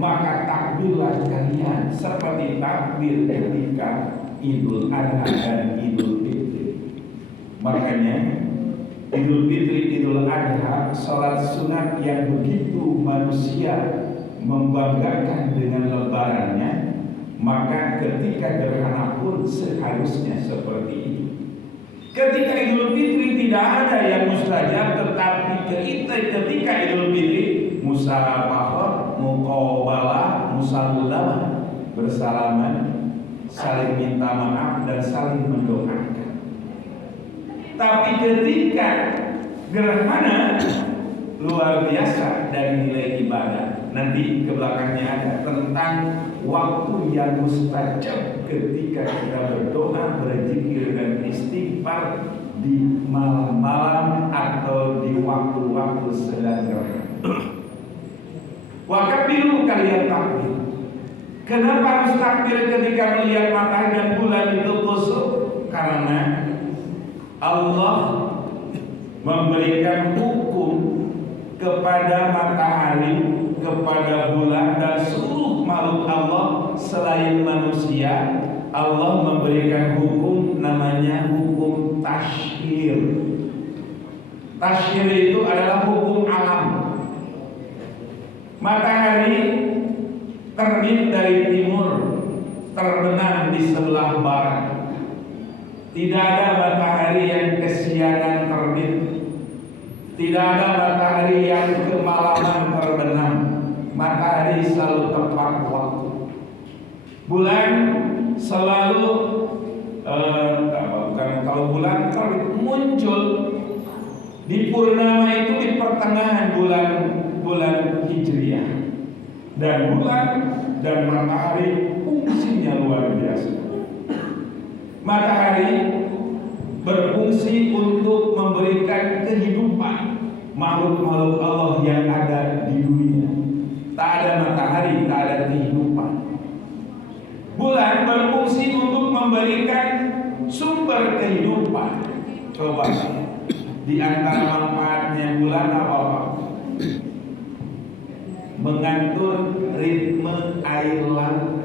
maka takbirlah kalian seperti takbir ketika Idul Adha dan Idul Fitri. Makanya Idul Fitri, Idul Adha, sholat sunat yang begitu manusia membanggakan dengan lebarannya, maka ketika gerhana pun seharusnya seperti itu. Ketika Idul Fitri tidak ada yang mustajab, tetapi ketika Idul Fitri musafahah, muqabalah, musallamah, bersalaman, saling minta maaf dan saling mendoakan. Tapi ketika gerhana luar biasa dari nilai ibadah. Nanti ke belakangnya ada tentang waktu yang mustajab ketika kita berdoa, berzikir dan istighfar di malam-malam atau di waktu-waktu sedang gerhana. Wakabiru kalian takbir. Kenapa harus takbir ketika melihat matahari dan bulan itu kusuk? Karena Allah memberikan hukum kepada matahari, kepada bulan dan seluruh makhluk Allah selain manusia. Allah memberikan hukum namanya hukum tashhir. Tashhir itu adalah hukum alam. Matahari terbit dari timur, terbenam di sebelah barat. Tidak ada matahari yang kesiangan terbit. Tidak ada matahari yang kemalaman terbenam. Matahari selalu tepat waktu. Bulan selalu kalau bulan terbit muncul di purnama itu di pertengahan bulan Hijriah. Dan bulan dan matahari fungsinya luar biasa. Matahari berfungsi untuk memberikan kehidupan makhluk-makhluk Allah yang ada di dunia. Tak ada matahari, tak ada kehidupan. Bulan berfungsi untuk memberikan sumber kehidupan. Coba, di antara manfaatnya bulan apa? Mengatur ritme air laut.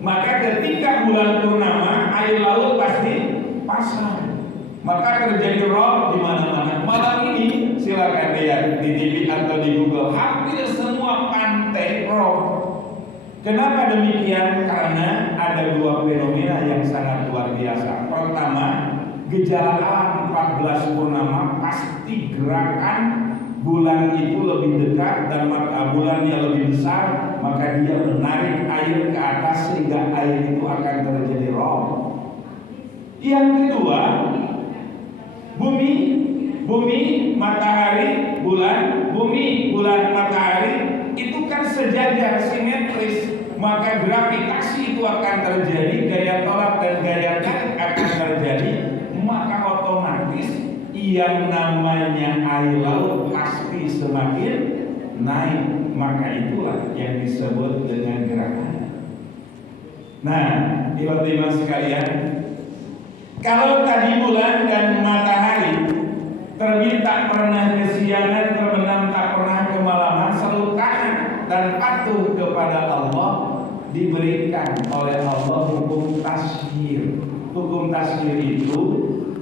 Maka ketika bulan purnama, air laut pasti pasang. Maka terjadi rob di mana-mana. Malam ini silakan lihat di TV atau di Google, hampir semua pantai rob. Kenapa demikian? Karena ada dua fenomena yang sangat luar biasa. Pertama, gejala alam 14 purnama pasti gerakan bulan itu lebih dekat dan bulannya lebih besar, maka dia menarik air ke atas sehingga air itu akan terjadi rob. Yang kedua, bumi, matahari, bulan, matahari itu kan sejajar simetris, maka gravitasi itu akan terjadi, gaya tolak dan gaya tarik akan terjadi, maka otomatis yang namanya air laut pasti semakin naik. Maka itulah yang disebut dengan gerhana. Nah, ibu-ibu sekalian, kalau tadi bulan dan matahari terbit tak pernah kesiangan, terbenam tak pernah kemalaman, selalu taat dan patuh kepada Allah, diberikan oleh Allah hukum tashhir. Hukum tashhir itu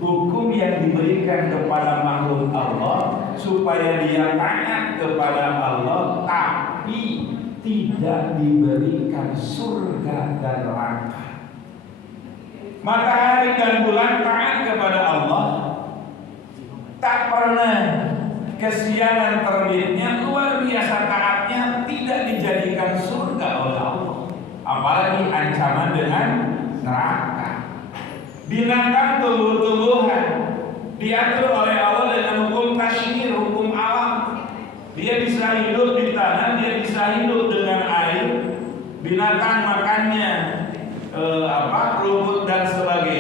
hukum yang diberikan kepada makhluk Allah supaya dia taat kepada Allah, tapi tidak diberikan surga dan neraka. Matahari dan bulan taat kepada Allah, tak pernah kesiangan terbitnya, luar biasa taatnya, tidak dijadikan surga oleh Allah, apalagi ancaman dengan neraka. Binatang tumbuh-tumbuhan diatur oleh Allah dengan hukum tashhir, hukum alam. Dia bisa hidup di tanah, dia bisa hidup dengan air. Binatang makannya rumput dan sebagainya.